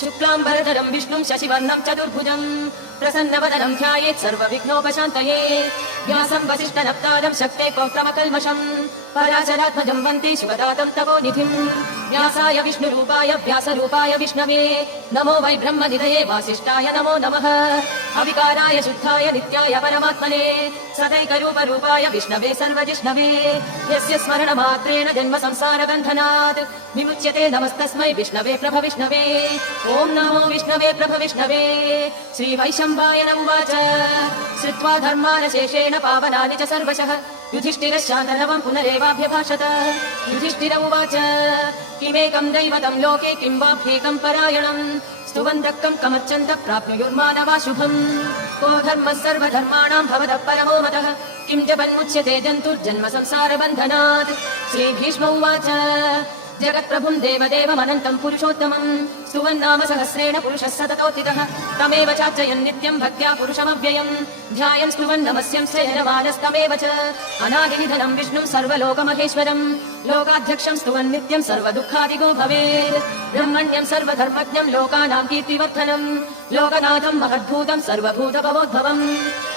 शुक्लाम्बरधरं विष्णुं शशिवर्णं चतुर्भुजं प्रसन्नवदनं ध्यायेत् सर्वविघ्नोपशान्तये व्यासं वसिष्ठनप्तारं शक्ते पौत्रमकल्मषं पराशरात्मजं वन्दे शिवदातं तपोनिधिं व्यासाय विष्णुरूपाय व्यासरूपाय विष्णवे नमो वै ब्रह्मनिधये वासिष्ठाय नमो नमः अविकाराय शुद्धाय नित्याय परमात्मने सदैकरूपरूपाय विष्णवे सर्वजिष्णवे यस्य स्मरणमात्रेण जन्म संसारबन्धनात् विमुच्यते नमस्तस्मै विष्णवे प्रभविष्णवे ॐ नमो विष्णवे प्रभविष्णवे श्रीवैशम्पाय उवाच श्रुत्वा धर्मानशेषेण पावनानि च सर्वशः युधिष्ठिरश्चान्तनवं पुनरेवाभ्यभाषत युधिष्ठिर उवाच किमेकं दैवतं लोके किं वाप्येकं परायणम् स्तुवन्तः कं कमर्चन्तः प्राप्नुयुर्मानवा शुभम् को धर्मः सर्वधर्माणां भवतः परमो मतः किं जपन्मुच्यते जन्तुर्जन्म संसारबन्धनात् श्रीभीष्म उवाच जगत्प्रभुं देवदेवमनन्तं पुरुषोत्तमं स्तुवन्नाम सहस्रेण पुरुषः सततोत्थितः तमेव चार्चयन् नित्यं भक्त्या पुरुषमव्ययम् ध्यायन् स्तुवन् नमस्यं शयनमानस्तमेव च अनादिनिधनं विष्णुं सर्वलोकमहेश्वरं लोकाध्यक्षं स्तुवन् नित्यं सर्वदुःखादिगो भवेत् ब्रह्मण्यं सर्वधर्मज्ञं लोकानां कीर्तिवर्धनं लोकनाथं महद्भूतं सर्वभूतभवोद्भवम्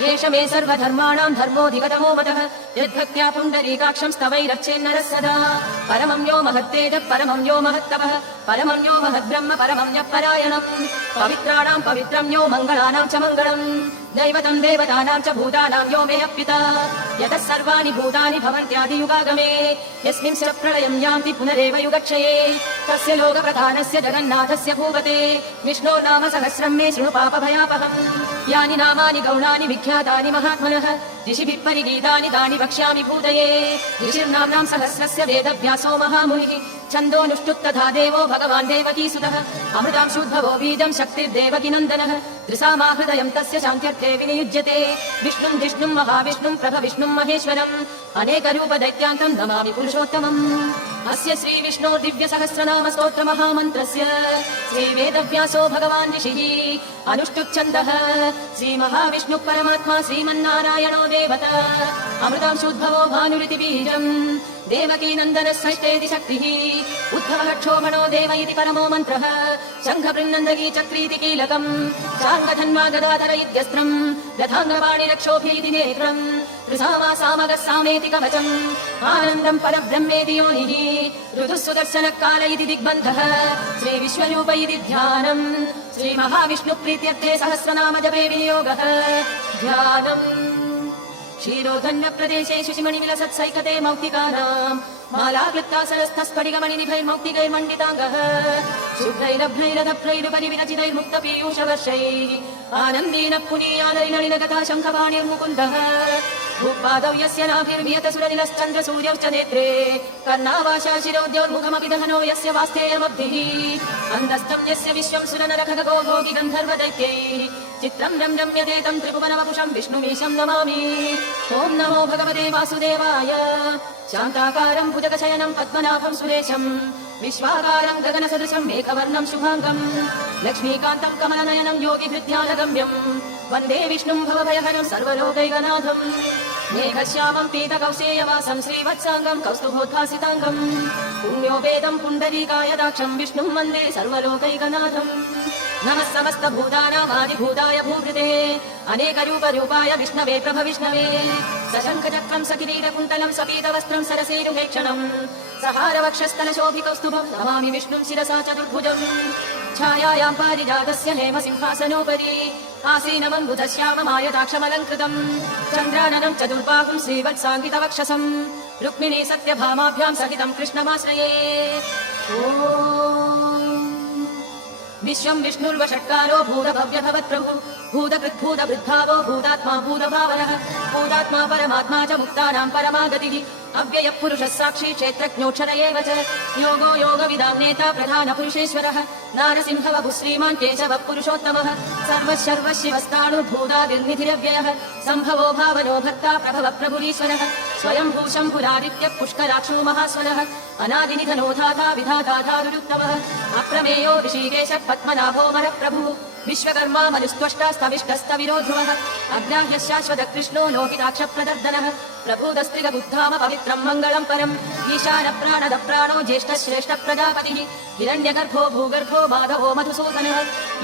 एष मे सर्वधर्माणां धर्मोऽधिगतमो मतः यद्भक्त्या पुण्डरीकाक्षं स्तवैरर्चेन्नरः सदा परमं यो महत्तेजः परमं यो महत्तपः परमं यो महद्ब्रह्म परमं यः परायणम् पवित्राणां पवित्रं यो मङ्गलानां च मङ्गलम् दैवतं देवतानां च भूतानां यो मे पिता यतः सर्वाणि भूतानि भवन्त्यादियुगागमे यस्मिन् च प्रलयं यान्ति पुनरेव युगक्षये तस्य लोकप्रधानस्य जगन्नाथस्य भूपते विष्णोर्नाम सहस्रं मे शृणु पापभयापहम् यानि नामानि गौणानि विख्यातानि महात्मनः ऋषिभिः परिगीतानि तानि वक्ष्यामि भूतये ऋषिर्नाम्नां सहस्रस्य वेदव्यासो महामुनिः छन्दोऽनुष्टुप्तथा देवो भगवान् देवकीसुतः अमृतांशुद्भवो बीजं शक्तिर्देवकीनन्दनः त्रिसामाहृदयं तस्य शान्त्यर्थे विनियुज्यते विष्णुं जिष्णुं महाविष्णुं प्रभविष्णुं महेश्वरम् अनेकरूपदैत्यान्तं नमामि पुरुषोत्तमम् अस्य श्रीविष्णो दिव्यसहस्रनाम स्तोत्रमहामन्त्रस्य श्रीवेदव्यासो भगवान् ऋषिः अनुष्टुप्छन्दः श्रीमहाविष्णुः परमात्मा श्रीमन्नारायणो देवता अमृतांशुद्भवो भानुरिति बीजम् देवकीनन्दनः षष्ठेति शक्तिः उद्भवः क्षोभणो देव इति परमो मन्त्रः शङ्खबृन्नन्दगी चक्रीति कीलकम् चाङ्गधन्वा गदाधर इत्यस्त्रम् रथाङ्गपाणिरक्षोभीति नेत्रम् त्रिसामा सामगः सामेति कवचम् आनन्दम् परब्रह्मेति योनिः ऋतुः सुदर्शनः काल इति दिग्बन्धः श्रीविश्वरूप इति ध्यानम् श्रीमहाविष्णुप्रीत्यर्थे सहस्रनाम जपे विनियोगः ध्यानम् क्षीरोधन्यप्रदेशेषु शिमणिविलसत्सैकते मौक्तिकानाम् मालाक्लृत्तासनस्थस्फटिकमणिनिभैर्मौक्तिकैर्मण्डिताङ्गः शुभ्रैरभ्रैरदभ्रैरुपरि विरचितैर्मुक्तपीयूषवर्षैः आनन्दीनः पुनीयानरिनलिनगता शङ्खपाणिर्मुकुन्दः भूपादौ यस्य नाभिर्वियतसुरनिलश्चन्द्रसूर्यौश्च नेत्रे कर्णावाशा शिरोद्योर्मुखमपि दहनो यस्य वास्थेयमब्धिः अन्तस्थं यस्य विश्वं सुरनरखगो भोगि गन्धर्वदैत्यैः चित्रं रम्यते तं त्रिभुवनवपुषं विष्णुमीशं नमामि ॐ नमो भगवते वासुदेवाय शान्ताकारं भुजगशयनं पद्मनाभं सुरेशं विश्वाकारं गगनसदृशं मेघवर्णं शुभाङ्गं लक्ष्मीकान्तं कमलनयनं योगिहृद्यानगम्यं वन्दे विष्णुं भवभयहरं सर्वलोकैकनाथं मेघश्यामं पीतकौशेयवासं श्रीवत्साङ्गं कौस्तुभोद्भासिताङ्गं पुण्योपेदं पुण्डरीकायदाक्षं विष्णुं वन्दे सर्वलोकैकनाथम् नमः समस्तभूतानामादिभूताय भूभृते अनेकरूपरूपाय विष्णवे प्रभविष्णवे सशङ्खचक्रं सकिरीटकुन्तलं सपीतवस्त्रं सरसेरुहेक्षणं सहारवक्षस्थलशोभिकौस्तुभं नमामि विष्णुं शिरसा चतुर्भुजम् छायायां पारिजातस्य हेमसिंहासनोपरि आसीनमम्बुधश्याममायताक्षमलङ्कृतम् चन्द्राननं चतुर्बाहुं श्रीवत्साङ्गितवक्षसं रुक्मिणी सत्यभामाभ्यां सहितं कृष्णमाश्रये विश्वं विष्णुर्वषट्कारो भूतभव्यभवत्प्रभु भूतकृद्भूतवृद्भावो भूतात्मा भूतभावनः भूतात्मा परमात्मा च मुक्तानां परमागतिः अव्ययः पुरुषः साक्षी क्षेत्रज्ञोक्षर एव च योगो योगविदां नेता प्रधानपुरुषेश्वरः नारसिंहवपुः श्रीमान् केशवः पुरुषोत्तमः सर्वशिवस्ताणुर्भूतादिर्निधिरव्ययः सम्भवो भावनो भक्ता प्रभवः प्रभुरीश्वरः स्वयंभू शम्भुरादित्यः पुष्कराक्षो महास्वनः अनादिनिधनो धाता विधाता धारुरुत्तमः अप्रमेयो ऋषिकेशः पद्मनाभो मरप्रभुः विश्वकर्मा मनुस्त्वष्टास्तविष्टस्तविरो ध्रुवः अग्राह्य शाश्वत कृष्णो लोहिताक्ष प्रदर्दनः प्रभूतस्त्रिगबुद्धाम पवित्रं मङ्गलं परम् ईशान प्राणद प्राणो ज्येष्ठ श्रेष्ठ प्रजापतिः हिरण्यगर्भो भूगर्भो माधवो मधुसूदनः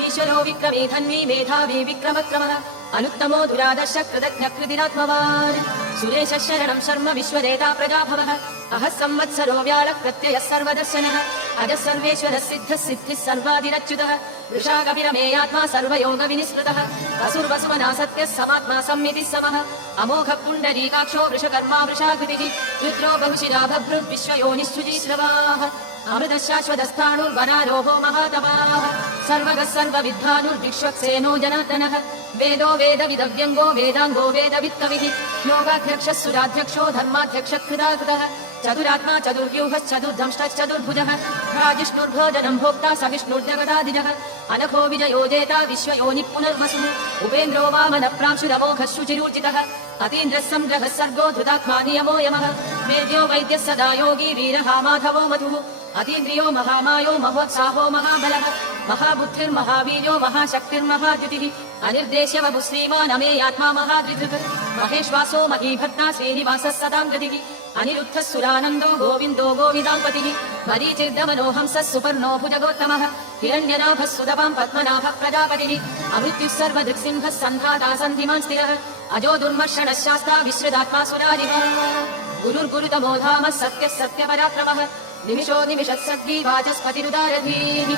ईश्वरो विक्रमी धन्वी मेधावी विक्रमक्रमः अनुत्तमो दुरादर्श कृतज्ञ कृतिरात्मवान् सुरेश शरणं शर्म विश्वदेता प्रजाभवः अहः संवत्सरो व्याळः प्रत्ययः सर्वदर्शनः अजः सर्वेश्वरः सिद्धः सिद्धिः सर्वादिरच्युतः वृषाकपिरमेयात्मा सर्वयोगविनिस्मृतः वसुर्वसुमना सत्यः समात्मा सम्मितिः समः अमोघः पुण्डरीकाक्षो वृषकर्मा वृषाकृतिः रुद्रो बहुशिरा बभ्रुः विश्वयोनिश्चुजीश्रवाः अमृतः शाश्वतस्थाणुर्वरारोहो महातपाः सर्वगः सर्वविद्वानुर्विश्वक्सेनो जनार्दनः वेदो वेदविदव्यङ्गो वेदाङ्गो वेदवित्तविः योगाध्यक्षः सुराध्यक्षो धर्माध्यक्षः कृताकृतः चतुरात्मा चतुर्व्यूहश्चतुर्धंष्टश्चतुर्भुजः राजिष्णुर्भोजनं भोक्ता स विष्णुर्जगदादिजः अनघो विजयो जेता विश्वयोनिः पुनर्वसुः उपेन्द्रो वामनप्रांशुरमोघः शुचिरूर्जितः अतीन्द्रः सङ्ग्रहः सर्गो धृतात्मा नियमो यमः वेद्यो वैद्यः सदा योगी वीरः माधवो मधुः अतीन्द्रियो महामायो महोत्साहो महाबलः महाबुद्धिर्महावीर्यो महाशक्तिर्महाद्युतिः अनिर्देश्य वपु श्रीमान् अमेयात्मा महाद्रिधृक् महेश्वासो महीभद्रा श्रीनिवासः सदां गतिः अनिरुद्धः सुरानन्दो गोविन्दो गोविदाम्पतिः मरीचिर्दमनो हंसः सुपर्णो भुजगोत्तमः हिरण्यनाभः सुदवां पद्मनाभः प्रजापतिः अमृत्युः सर्वदृक्सिंहः सन्धाता सन्धिमान् स्थिरः अजो दुर्मर्षणः शास्ता विश्रुतात्मा सुरारिः गुरुर्गुरुतमो धामः सत्यः सत्यपराक्रमः निमिषो निमिषः सद्गी वाचस्पतिरुदारधीः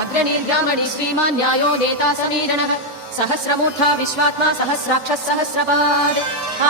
अग्रणीर्ब्राह्मणी श्रीमान् न्यायो नेता समीरणः सहस्रमूर्धा विश्वात्मा सहस्राक्षः सहस्रपाद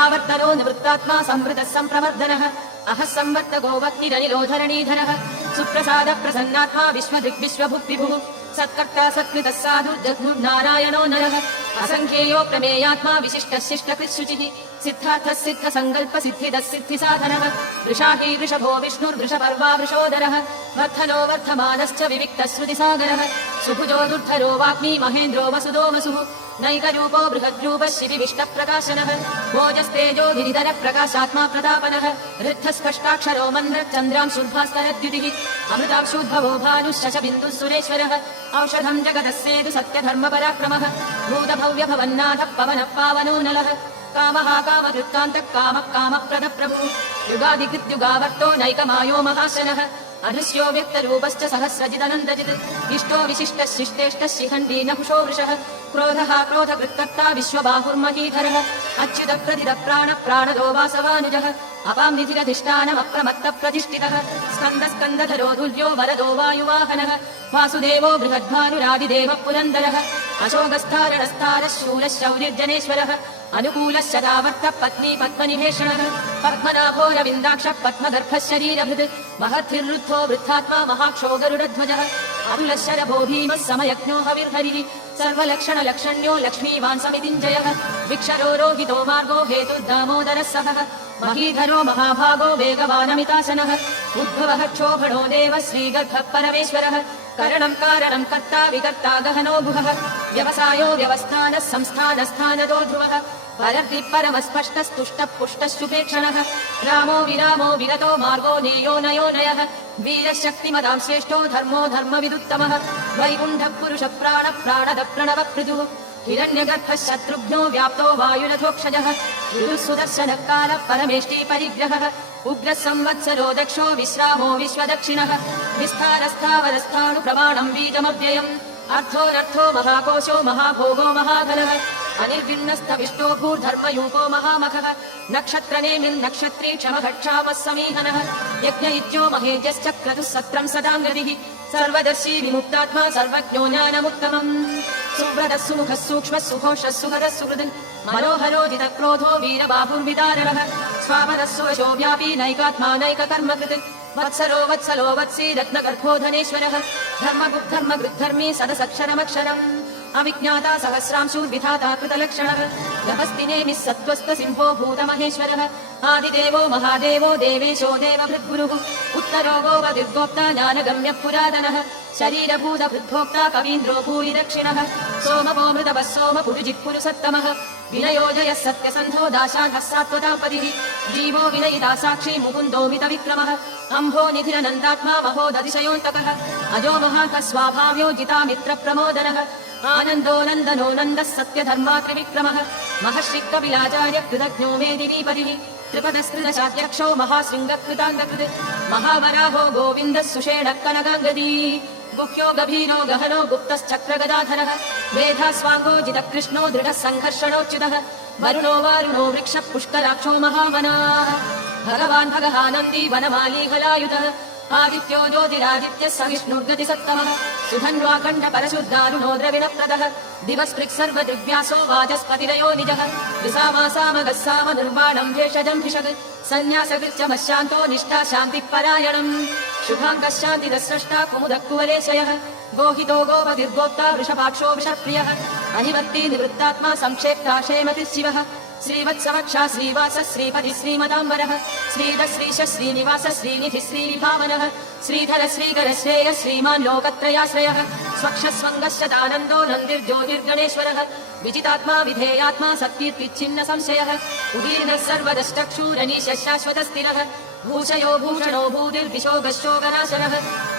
आवर्तनो निवृत्तात्मा संवृतः सम्प्रवर्धनः अहः संवर्तको वह्निरनिरोधरणीधरः सुप्रसादः प्रसन्नात्मा विश्वदृग्विश्वभुक्तिभुः सत्कर्ता सत्कृतः साधुर्जग्मुर्नारायणो नरः असङ्ख्येयो प्रमेयात्मा विशिष्टः शिष्टकृत्शुचिः सिद्धार्थः सिद्धसङ्कल्प सिद्धिदः सिद्धिसाधनः वृषाही वृषभो विष्णुर्वृषपर्वा वृषोदरः वर्धनो वर्धमानश्च विविक्तः श्रुतिसागरः सुभुजो दुर्धरो वाग्मी महेन्द्रो वसुदो वसुः नैकरूपो बृहद्रूपः शिविविष्टप्रकाशनः भोजस्तेजो गिरिधरः प्रकाशात्मा प्रतापनः ऋद्धस्पष्टाक्षरो मन्त्रचन्द्रांशुर्भास्करद्युतिः अमृतांशुद्भवो भानुः शशबिन्दुः सुरेश्वरः औषधं जगतः सेतु सत्यधर्मपराक्रमः भूतभव्यभवन्नाथः पवनः पावनो नलः कामः कामकृत्कान्तः कामः कामप्रदः प्रभुः युगादिकृत्युगावर्तो नैकमायो महाशनः अदृश्यो व्यक्तरूपश्च सहस्रजिदनन्दजित् इष्टो विशिष्टः शिष्टेष्टः शिखण्डी नहुषो वृषः क्रोधः क्रोधकृत्कर्ता विश्वबाहुर्महीधरः अच्युतः प्रतितः प्राणदो वासवानुजः अपां निधिरधिष्ठानमप्रमत्तप्रतिष्ठितः स्कन्दस्कन्दधरो दुर्यो वरदो वायुवाहनः वासुदेवो बृहद्भानुरादिदेवः पुरन्दरः अशोकस्थारणस्थारः शूरः शौर्यजनेश्वरः अनुकूलः शतावर्तः पत्नी पद्मनिभेषणः पद्मनाभो रविन्दाक्षः पद्मगर्भः शरीरभृत् महद्भिर्वृद्धो वृद्धात्मा महाक्षो गरुडध्वजः अतुलः शरभो भीमः समयज्ञो हविर्हरिः सर्वलक्षणलक्षण्यो लक्ष्मीवान् समितिञ्जयः विक्षरो रोहितो मार्गो हेतुर्दामोदरः सखः महीधरो महाभागो वेगवानमितासनः उद्भवः क्षोभणो देवः श्रीगर्भः परमेश्वरः करणं कारणं कर्ता विकर्ता गहनो गुहः व्यवसायो व्यवस्थानः संस्थानस्थानदो ध्रुवः परर्दिः परमस्पष्टस्तुष्टः पुष्टश्चुपेक्षणः रामो विरामो विगतो मार्गो नेयो नयो नयः वीरः शक्तिमतां श्रेष्ठो धर्मो धर्मविदुत्तमः वैकुण्ठः पुरुषः प्राणः प्राणदः प्रणवः पृथुः हिरण्यगर्भः शत्रुघ्नो व्याप्तो वायुरथोक्षजः गुरुः सुदर्शनः कालः परमेष्टि परिग्रहः उग्रः संवत्सरो दक्षो विश्रामो विश्वदक्षिणः विस्तारस्थावरस्थाणुप्रमाणं बीजमव्ययम् अर्थोरर्थो महाकोशो महाभोगो महाधनः अनिर्विण्णस्तविष्टो भूर्धर्मयूपो महामखः नक्षत्रनेमिर्नक्षत्री क्षमः क्षामः समीहनः यज्ञ इत्यो महेज्यश्च क्रतुः सत्रं सदां गतिः सर्वदर्शी विमुक्तात्मा सर्वज्ञो ज्ञानमुत्तमम् सुव्रतः सुमुखः सूक्ष्मः सुघोषः सुहरः सुहृदः मनोहरो जितक्रोधो वीरबाहुर्विदारणः स्वापदः सुवशो व्यापी नैकात्मा नैककर्मकृत् वत्सरो वत्सलो वत्सी रत्नगर्भो धनेश्वरः धर्मगुद्धर्मगृद्धर्मी सदसक्षरमक्षरम् अविज्ञाता सहस्रांशूर्विधाता कृतलक्षणः गहस्तिनेमिः सत्त्वस्तसिंहो भूतमहेश्वरः आदिदेवो महादेवो देवेशो देवभृद्गुरुः उत्तरो गोपतिर्गोप्ता ज्ञानगम्यः पुरातनः शरीरभूतभृद्भोक्ता कवीन्द्रो भूरिदक्षिणः सोमवोमृतवः सोमपुरुजित्पुरुसत्तमः विनयोजयः सत्यसन्धो दाशाढः सात्वतापतिः जीवो विनयिता साक्षी मुकुन्दोमितविक्रमः अम्भो निधिरनन्दात्मा महोदतिशयोऽन्तकः अजो महान्तः स्वाभाव्यो जितामित्रप्रमोदनः आनन्दो नन्दनो नन्दः सत्यधर्मा त्रिविक्रमः महर्षि कपिलाचार्य कृतज्ञो मेदिनीपतिः त्रिपदस्कृतशाध्यक्षो महाशृङ्गकृताङ्गकृत् महावराहो गोविन्दः सुषेणः कनकाङ्गदी गुह्यो गभीरो गहनो गुप्तश्चक्रगदाधरः मेधास्वाङ्गो जितकृष्णो दृढः सङ्घर्षणोच्युतः वरुणो वारुणो वृक्षः पुष्कराक्षो महामनाः भगवान् भगहानन्दी वनमाली हलायुधः आदित्यो ज्योतिरादित्यः सविष्णुर्गतिसत्तमः सुधन्वाकण्ठ परशुद्धारुणो द्रविणप्रदः दिवस्पृक् सर्वदृग्व्यासो वाचस्पतिरयो निजः विसामासामगः साम निर्वाणम् भेषजम् भिषग् सन्न्यासकृत्यमशान्तो निष्ठा शान्तिः परायणम् शुभाङ्गः शान्तिरस्रष्टा कुमुदः कुवलेशयः गोहितो गोपतिर्गोप्ता वृषपाक्षो वृषप्रियः अनिवर्ती निवृत्तात्मा संक्षेप्ता क्षेमतिः शिवः श्रीवत्समक्षा श्रीवास श्रीपति श्रीमदाम्बरः श्रीधर श्रीश श्रीनिवास श्रीनिधि श्रीविभावनः श्रीधर श्रीकर श्रेय श्रीमान् लोकत्रयाश्रयः स्वक्षस्वङ्गश्चदानन्दो नन्दिर्ज्योतिर्गणेश्वरः विजितात्मा विधेयात्मा सत्कीर्तिच्छिन्न संशयः उदीर्णः सर्वदष्टक्षूरनीशः शाश्वतस्थिरः भूषयो भूषणो भूतिर्विशोगशोगनाशनः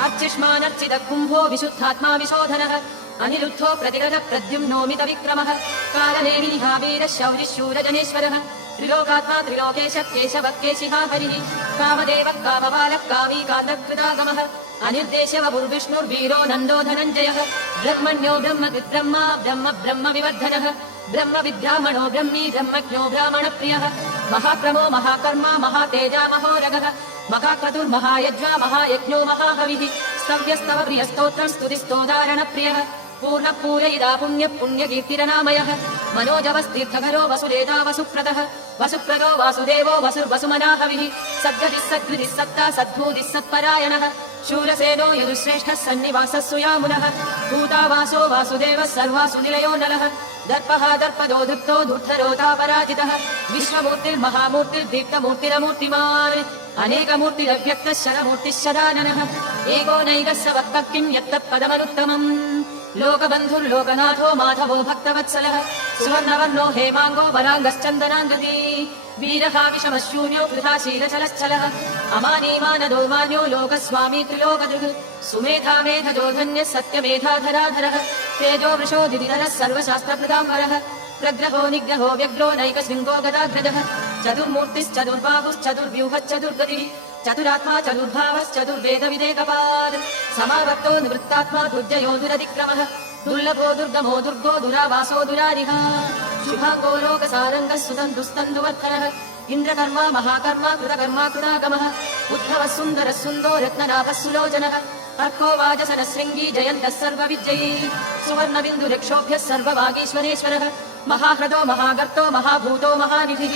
अर्चिष्मानर्चितः कुम्भो विशुद्धात्मा विशोधनः अनिरुद्धो प्रतिरथ प्रद्युम्नोमित विक्रमः कालनेमिः वीरः शौरिः शूरजनेश्वरः त्रिलोकात्मा त्रिलोकेश केशवः केशिहा हरिः कामदेवः कामबालः कामीकान्तकृतागमः अनिर्देशवपुर्विष्णुर्वीरो नन्दो धनञ्जयः ब्रह्मण्यो ब्रह्मकृद्ब्रह्मा ब्रह्म ब्रह्म विवर्धनः ब्रह्म विद्यामणो ब्रह्मी ब्रह्मज्ञो ब्राह्मणप्रियः महाक्रमो महाकर्मा महातेजा महोरगः महाक्रतुर्महायज्वा महायज्ञो महाहविः स्तव्यस्तव प्रियस्तोत्रम् स्तुतिस्तोदारणप्रियः पूर्ण पूरयिदा पुण्य पुण्यकीर्तिरनामयः मनोजवस्तीर्थकरो वसुदेता वसुप्रदः वसुप्रदो वासुदेवो वसुर्वसुमनाहविः सद्गतिः सद्गृतिः सत्ता सद्भूतिः सत्परायणः शूरसेनो यदुश्रेष्ठः सन्निवासः सुयामुनः भूतावासो वासुदेवः सर्वासु निलयो नलः दर्पः दर्पदो धृप्तो धूर्धरोता पराजितः विश्वमूर्तिर्महामूर्तिर्दीप्तमूर्तिरमूर्तिमान् अनेकमूर्तिरव्यक्तः शरमूर्तिः शदाननः एको नैकः स वक्तः किं यत्तत्पदमनुत्तमम् लोकबन्धुर्लोकनाथो माधवो भक्तवत्सलः सुवर्णवर्णो हेमाङ्गो वराङ्गश्चन्दनाङ्गदी वीरः विषमशून्यो कृथा शीलचलश्चलः अमानीमानदो मान्यो लोकस्वामी त्रिलोकदृक् सुमेधा मेधजो धन्यः सत्यमेधाधराधरः तेजो वृषोदितिधरः सर्वशास्त्रप्रदाम्बरः प्रग्रहो निग्रहो व्यग्रो नैकशृङ्गो गदाग्रजः चतुर्मूर्तिश्चतुर्बाहुश्चतुर्व्यूहश्चतुर्गतिः चतुरात्मा चतुर्भावश्चतुर्वेदविदेकपात् समावर्तो निवृत्तात्मा दुर्जयो दुरतिक्रमः दुर्लभो दुर्गमो दुर्गो दुरावासो दुरारिः शुभाङ्गो लोकसारङ्गः सुतन्तुस्तन्दुवर्धनः इन्द्रकर्मा महाकर्मा कृतकर्मा कृतागमः उद्धवः सुन्दरः सुन्दो रत्ननाभः सुलोचनः अर्को वाजसनः शृङ्गी जयन्तः सर्वविजयी सुवर्णबिन्दुरक्षोभ्यः सर्ववागीश्वरेश्वरः महाह्रदो महागर्तो महाभूतो महानिधिः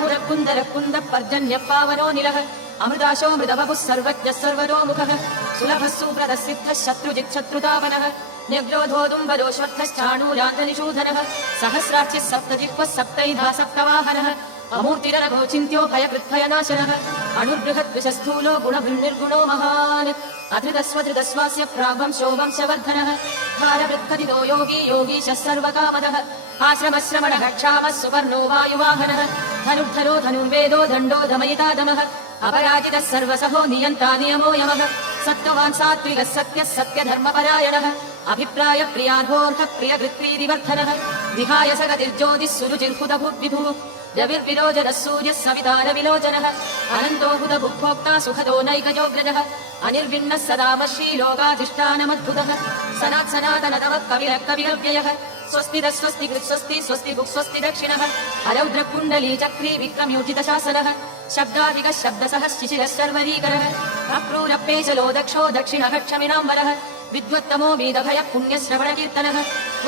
ऊरकुन्दरः कुन्दः पर्जन्यः पावनो निलः अमृताशो मृतवपुः सर्वज्ञः सर्वतोमुखः सुलभः सुप्रदः सिद्धः शत्रुजित् शत्रुतापनः न्यग्रोधोदुम्बरोश्वत्थश्चाणूरान्तनिषूधनः सहस्राक्षिः सप्तजिह्वः सप्तैधा सप्तवाहनः अमूर्तिरनघो चिन्त्यो भयकृद्भयनाशनः अणुर्बृहद्विषस्थूलो गुणभृन्निर्गुणो महान् अधृतस्वधृतस्वास्य प्राग्वंशो वंशवर्धनः भारवृत्कथितो योगी योगीशः सर्वकामदः आश्रमश्रमणः क्षामः सुवर्णो वायुवाहनः धनुर्धरो धनुर्वेदो दण्डो दमयितादमः अपराजितः सर्वसहो नियन्ता नियमो यमः सत्त्ववान् सात्विकः सत्यः सत्यधर्मपरायणः अभिप्राय प्रियार्होऽर्हः प्रियकृत्प्रीतिवर्धनः विहाय सगतिर्ज्योतिः सुरुचिर्हुतभुद्विभुः रविर्विरोचनः सूर्यः सविता न विलोचनः अनन्तो हुतभुक्भोक्ता सुखदो नैकजोग्रजः अनिर्विण्णः सदामश्री लोकाधिष्ठानमद्भुतः सनातनतमः कविरः कविरव्ययः स्वस्तिदः स्वस्ति कृत्स्वस्ति स्वस्ति भुक् स्वस्ति दक्षिणः अरौद्रकुण्डली चक्री विक्रम्योचितशासनः शब्दाधिकः शब्दसः शिशिरः शर्वरीकरः अक्रूरप्पेशलो दक्षो दक्षिणः क्षमिनाम्बरः विद्वत्तमो वेदभयः पुण्यश्रवणकीर्तनः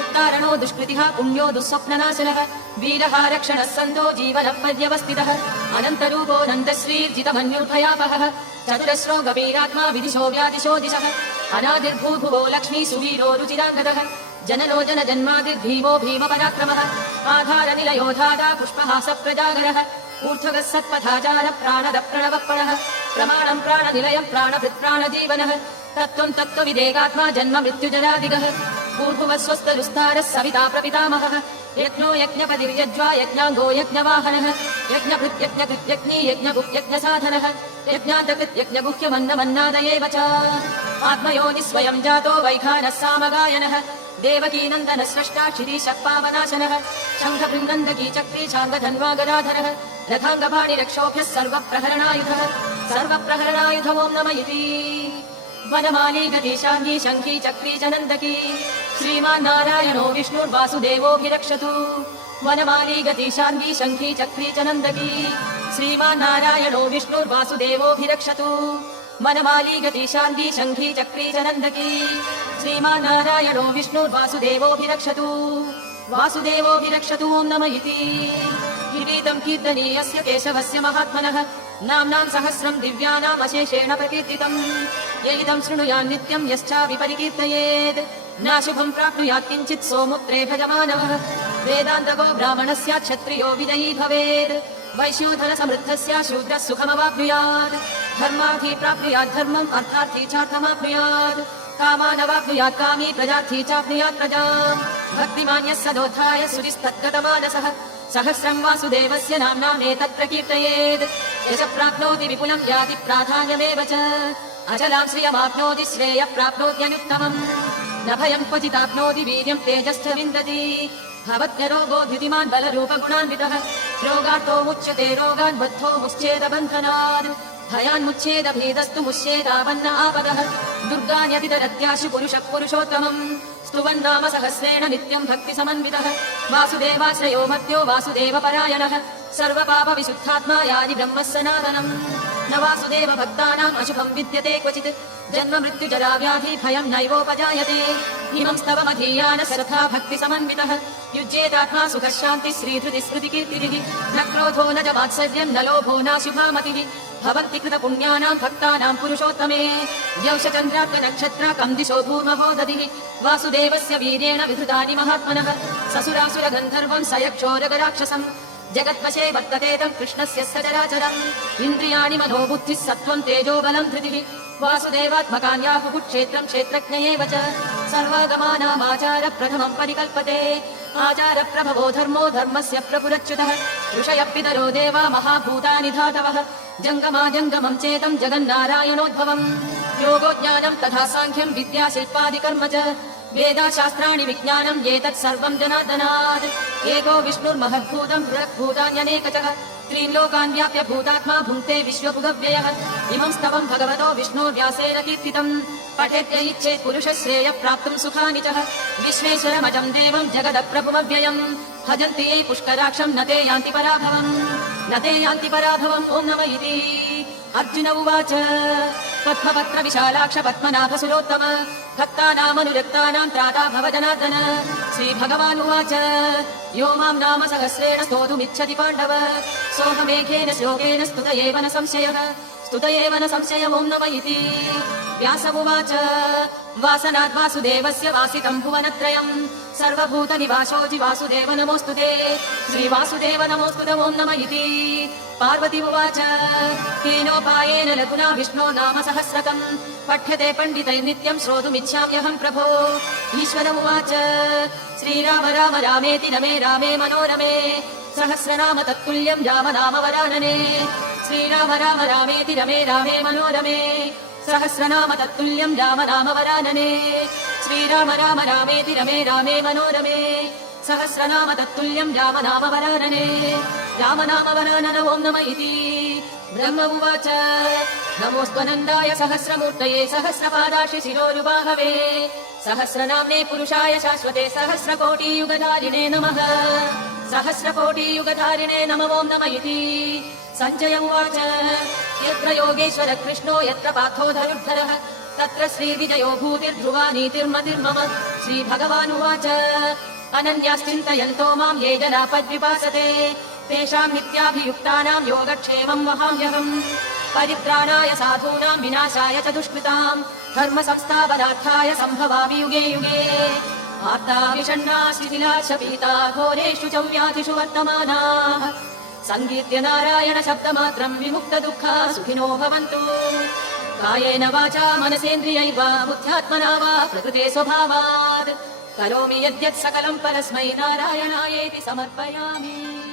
उत्तारणो दुष्कृतिः पुण्यो दुःस्वप्ननाशनः वीरः रक्षणः सन्तो जीवनः पर्यवस्थितः अनन्तरूपो नन्दश्रीर्जितमन्युर्भयापहः चतुरस्रो गभीरात्मा विदिशो व्यादिशो दिशः अनादिर्भूभुवो लक्ष्मी सुवीरो रुचिराङ्गदः जननो जनजन्मादिर्भीमो भीमपराक्रमः आधारनिलयो धाता पुष्पहासप्रजागरः ऊर्ध्वगः सत्पथाचारः प्राणदः प्रणवप्रणः प्रमाणम् प्राणनिलयम् प्राणभृत्प्राणजीवनः तत्त्वम् तत्त्वविदेकात्मा जन्म मृत्युजरादिगः भूर्भुवः स्वस्तरुस्तारः सविता प्रपितामहः यज्ञो यज्ञपतिर्यज्वा यज्ञाङ्गो यज्ञवाहनः यज्ञभृत्यज्ञकृत्यज्ञी यज्ञगुह्यज्ञसाधनः यज्ञान्तकृत्यज्ञगुह्यमन्नमन्नादयेव च आत्मयोनिः स्वयम् जातो वैखानः सामगायनः देवकी नन्दन स्रष्टा शिरीशः पावनाशनः शङ्खभृङ्गन्दकी चक्री चाङ्गधन्वा गदाधरः रथाङ्गपाणिरक्षोभ्यः सर्वप्रहरणायुध ॐ नम इति वनमाली गतीशाङ्गी शङ्खी चक्री च नन्दकी श्रीमान्नारायणो विष्णुर्वासुदेवोऽभिरक्षतु वनमाली गतीशाङ्गी शङ्खी चक्री च नन्दकी श्रीमान्नारायणो विष्णुर्वासुदेवोऽभिरक्षतु वनमाली गतीशाङ्गी शङ्खी चक्री च नन्दकी श्रीमान्नारायणो विष्णुर्वासुदेवोऽभिरक्षतु वासुदेवोऽभिरक्षतु ॐ नम इति किरीटं कीर्तनीयस्य केशवस्य महात्मनः नाम्नां सहस्रं दिव्यानाम् अशेषेण प्रकीर्तितम् य इदं शृणुयान् नित्यं यश्चापि परिकीर्तयेत् नाशुभं प्राप्नुयात् किञ्चित् सोमुत्रे भजमानः वेदान्तको ब्राह्मणः स्यात् क्षत्रियो विजयी भवेत् वैश्योधन समृद्धस्य शूद्रः सुखमवाप्नुयात् धर्मार्थी प्राप्नुयात् धर्मम् अर्थार्थी चार्थमाप्नुयात् कामानवाप्नुयात् कामी प्रजार्थी चाप्नुयात् प्रजाम् भक्तिमान्यः सदोत्थाय सुरिस्तद्गतमानसः सहस्रं वासुदेवस्य नाम्नामेतत् प्रकीर्तयेत् यश प्राप्नोति विपुलं याति प्राधान्यमेव च अचलां श्रियमाप्नोति श्रेयः प्राप्नोत्यनुत्तमम् न भयं क्वचिदाप्नोति वीर्यं तेजश्च विन्दति भवत्यरोगो द्युतिमान् बलरूपगुणान्वितः रोगार्थो मुच्यते रोगान् बद्धो मुश्चेदबन्धनात् भयान्मुच्छेद भीदस्तु मुश्चेदावन्न आपदः दुर्गान्यतितरत्याशु पुरुषः पुरुषोत्तमम् स्तुवन्नाम सहस्रेण नित्यं भक्तिसमन्वितः वासुदेवाश्रयो मर्त्यो वासुदेवपरायणः सर्वपापविशुद्धात्मा यादि ब्रह्मः सनातनम् न वासुदेव भक्तानाम् अशुभं विद्यते क्वचित् जन्म मृत्युजरा व्याधि भयं नैवोपजायते इमं स्तवमधीयान सरथा भक्तिसमन्वितः युज्येतात्मा सुखः शान्तिः श्रीधृतिः स्मृतिकीर्तिः न क्रोधो न च मात्सर्यं न लोभो नाशुभा मतिः भवन्ति कृतपुण्यानां भक्तानां पुरुषोत्तमे द्यौषचन्द्रार्कनक्षत्राकं दिशो भूर्महो दधिः वासुदेवस्य वीर्येण विधृतानि महात्मनः ससुरासुरगन्धर्वं सयक्षोरगराक्षसम् जगद्वशे वर्तते तं कृष्णस्य सचराचरम् इन्द्रियाणि मनोबुद्धिः सत्त्वं तेजो बलं धृतिः वासुदेवात्मकान्याहुः क्षेत्रं क्षेत्रज्ञ एव च सर्वागमानामाचार प्रथमं परिकल्पते आचार प्रभवो धर्मो धर्मस्य प्रपुरच्युतः ऋषयः पितरो देवा महाभूतानि धातवः जङ्गमाजङ्गमं चेतं जगन्नारायणोद्भवम् योगो ज्ञानं तथा साङ्ख्यं विद्या शिल्पादिकर्म च वेदाशास्त्राणि विज्ञानं एतत् सर्वं जनार्दनात् एको विष्णुर्महद्भूतं बृहद्भूतान्यनेकचः त्रीन् लोकान् व्याप्य भूतात्मा भुङ्क्ते विश्वभुगव्ययः इमं स्तवं भगवतो विष्णोर्व्यासेन कीर्तितम् पठेद्य इच्छेत् पुरुषः श्रेयः प्राप्तुं सुखानि च विश्वेश्वरमजं देवं जगदप्रभुमव्ययम् भजन्ति ये पुष्कराक्षं न ते यान्ति पराभवम् ॐ नम इति अर्जुन उवाच पद्मपत्र विशालाक्ष पद्मनाभसुरोत्तम भक्तानामनुरक्तानां त्राता भव जनार्दन श्रीभगवानुवाच यो मां नाम सहस्रेण स्तोतुमिच्छति पाण्डव सोऽहमेघेन श्लोकेन स्तुत एव न संशयः ॐ नम इति व्यास उवाच वासनात् वासुदेवस्य वासितं भुवनत्रयम् सर्वभूतनिवासोऽजि वासुदेव नमोऽस्तुते श्रीवासुदेव नमोऽस्तुते ॐ नम इति पार्वती उवाच केनोपायेन लघुना विष्णो नाम सहस्रकम् पठ्यते पण्डितैर्नित्यं श्रोतुमिच्छाम्यहं प्रभो ईश्वर उवाच श्रीराम राम रामेति रमे रामे मनोरमे सहस्रनाम तत्तुल्यं राम नाम वरानने श्रीराम राम रामेति रमे रामे मनोरमे सहस्रनाम तत्तुल्यं राम नाम वरानने श्रीराम राम रामेति रमे रामे मनोरमे सहस्रनाम तत्तुल्यं राम नाम वरानने राम नाम वरानन ॐ नम इति ब्रह्म उवाच नमोऽस्त्वनन्दाय सहस्रमूर्तये सहस्रपादाशि शिरोरुबाहवे सहस्रनाम्ने पुरुषाय शाश्वते सहस्रकोटियुगधारिणे नमः सहस्रकोटियुगधारिणे नमः ॐ नम इति सञ्जय उवाच यत्र योगेश्वर कृष्णो यत्र पार्थो धनुर्धरः तत्र श्रीविजयो भूतिर्ध्रुवा नीतिर्मतिर्मम श्रीभगवानुवाच अनन्याश्चिन्तयन्तो मां ये जना पद्विपासते तेषां नित्याभियुक्तानां योगक्षेमं वहाम्यहम् परित्राणाय साधूनां विनाशाय च दुष्कृतां धर्म संस्थापनार्थाय सम्भवामि युगे युगे आर्ता विषण्णा शिथिलाशपीता घोरेषु च व्याधिषु वर्तमानाः सङ्गीत्य नारायण शब्दमात्रं विमुक्तदुःखा सुखिनो भवन्तु कायेन वाचा मनसेन्द्रियैर्वा बुद्ध्यात्मना वा प्रकृते स्वभावात् करोमि यद्यत् सकलं परस्मै नारायणायेति समर्पयामि।